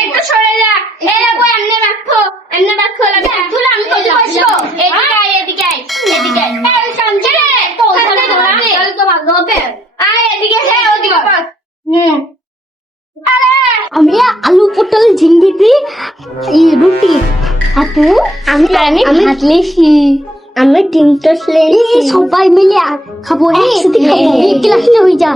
একটু সরে যা। এই বই এমনি রাখো, এমনি রাখো লাগে। ধুলা আমি কই বসবো? এদিকে আয়, এদিকে আয়, এদিকে আয়। এই কাঞ্চে রে, তো ওখানে ধরা নে। চল তো ভালো হবে। আয় এদিকে হে, ওদিকে পাস। আরে আমি আলু পটল ঝিঙ্গি দিয়ে রুটি হাতু আমি ভাত লেছি আমি তিনটা লেছি সবাই মিলে খাবো একসাথে খাবো এক ক্লাসে হয়ে যা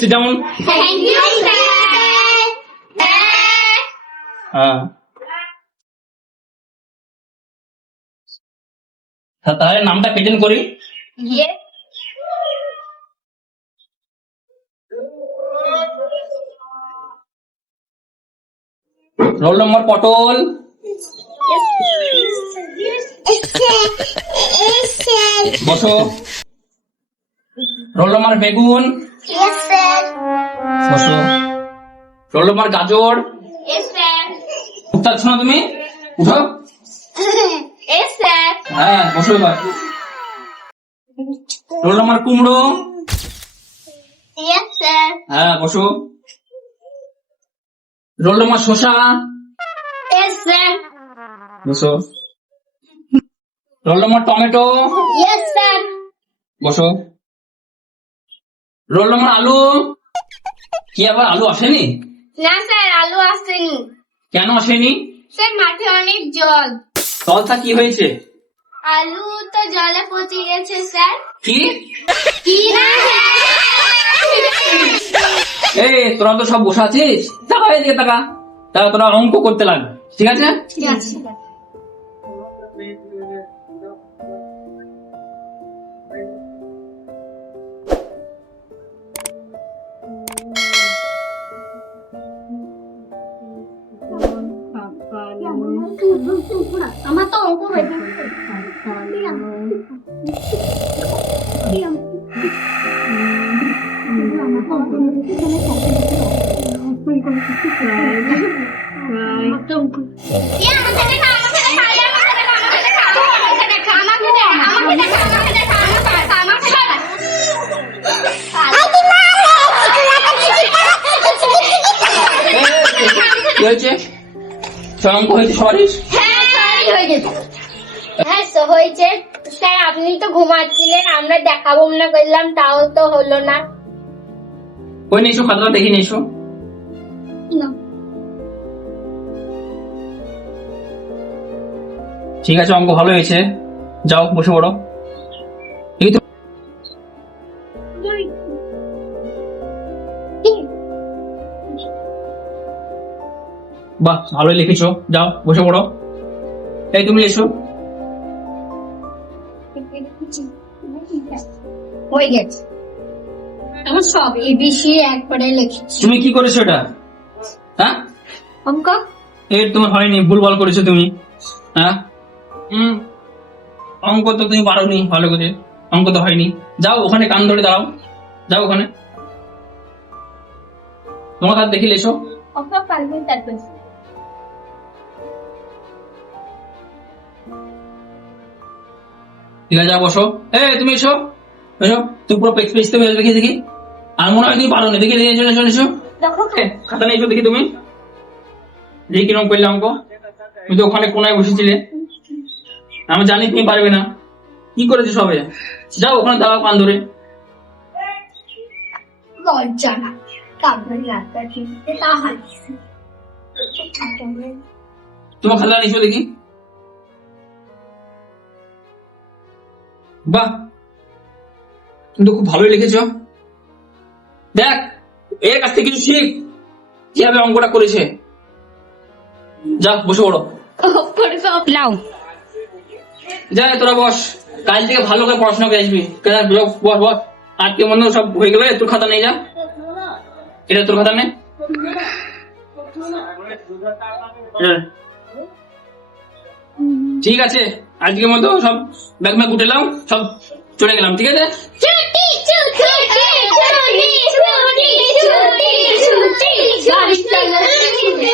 Sit down. Thank you sir. তাহলে নামটা প্রেজেন্ট করি। Yes. রোল নম্বর পটল, বসো। রোল নম্বর বেগুন, বসো। রোল নম্বর গাজর, Yes, sir. উঠতে পারছো না তুমি? উঠো। Yes, sir. হ্যাঁ বসো এবার। রোল নম্বর কুমড়ো, Yes, sir. হ্যাঁ বসো। রোল নম্বর শসা, Yes, sir. বসো। Roll number tomato, Yes, sir. বসো। রোল নম্বর আলু, কি আবার আলু আসেনি? না স্যার, আলু আসেনি। কেন আসেনি? স্যার মাঠে অনেক জল। তলটা কি হয়েছে? আলু তো জলে পচে গেছে স্যার। কি? কি না এই তোরা তো সব বসে আছিস, টাকা দিয়ে টাকা, তাহলে তোরা অঙ্ক করতে লাগ, ঠিক আছে? ঠিক আছে। আমার তো অঙ্ক হয়েছে। কি হয়েছে? সব অঙ্ক হয়েছে সবারই? হ্যাঁ হয়েছে স্যার, আপনি তো ঘুমাচ্ছিলেন, আমরা দেখাবো না করলাম, তাও তো হলো না। কই নিয়েছো খাতাটা, দেখে নিয়েছো? ঠিক আছে, অঙ্ক ভালো হয়েছে, যাও বসে পড়ো। এই তো বাহ, ভালোই লিখেছো, যাও বসে পড়ো। এই তুমি এসো। হয়ে গেছে আমার সব এবিসি একবারে লিখেছি। তুমি কি করেছো এটা? হ্যাঁ অঙ্ক এই তোমার হয়নি, ভুলভাল করেছো তুমি। হ্যাঁ অঙ্ক তো তুমি পারোনি ভালো করে, অঙ্ক তো হয়নি। যাও ওখানে কান ধরে দাঁড়াও, যাও ওখানে, তোমার হাত দেখে এসো। অঙ্ক পারবেন তারপর ঠিক আছে, যাও বসো। তুমি এসো, এসো। তুমি পুরো পেজ পেজতে দেখি দেখি, আর মনে হয় তুমি পারো না, দেখে এসো এসো এসো। দেখো খাতা নিয়ে এসো দেখি তুমি, দেখি কিরকম করলে অঙ্ক। তুমি তো ওখানে কোনায় বসেছিলে, আমি জানি তুমি পারবে না। কি করেছো সবে? যাও ওখানে দাঁড়াও কান ধরে। লজ্জা না কাবরি রাস্তা চিনতে তাহার তোমার খাতা নিয়ে এসো দেখি। বাহ, তুমি তো খুব ভালোই লিখেছ। দেখ, এর কাছ থেকে কিছু শিখ, কিভাবে অঙ্কটা করেছে। যা বসে পড়ো। লাও যা তোরা বস, কাল থেকে ভালো করে পড়াশোনা করে আসবি। বস বস, আজকে মনে হয় সব হয়ে গেল। তোর খাতা নেই, যা, এটা তোর খাতা নে। ঠিক আছে, আজকের মতো সব ব্যাগ ম্যাগ উঠেলাম, সব চলে গেলাম, ঠিক আছে? ছুটি ছুটি ছুটি ছুটি ছুটি ছুটি ছুটি ছুটি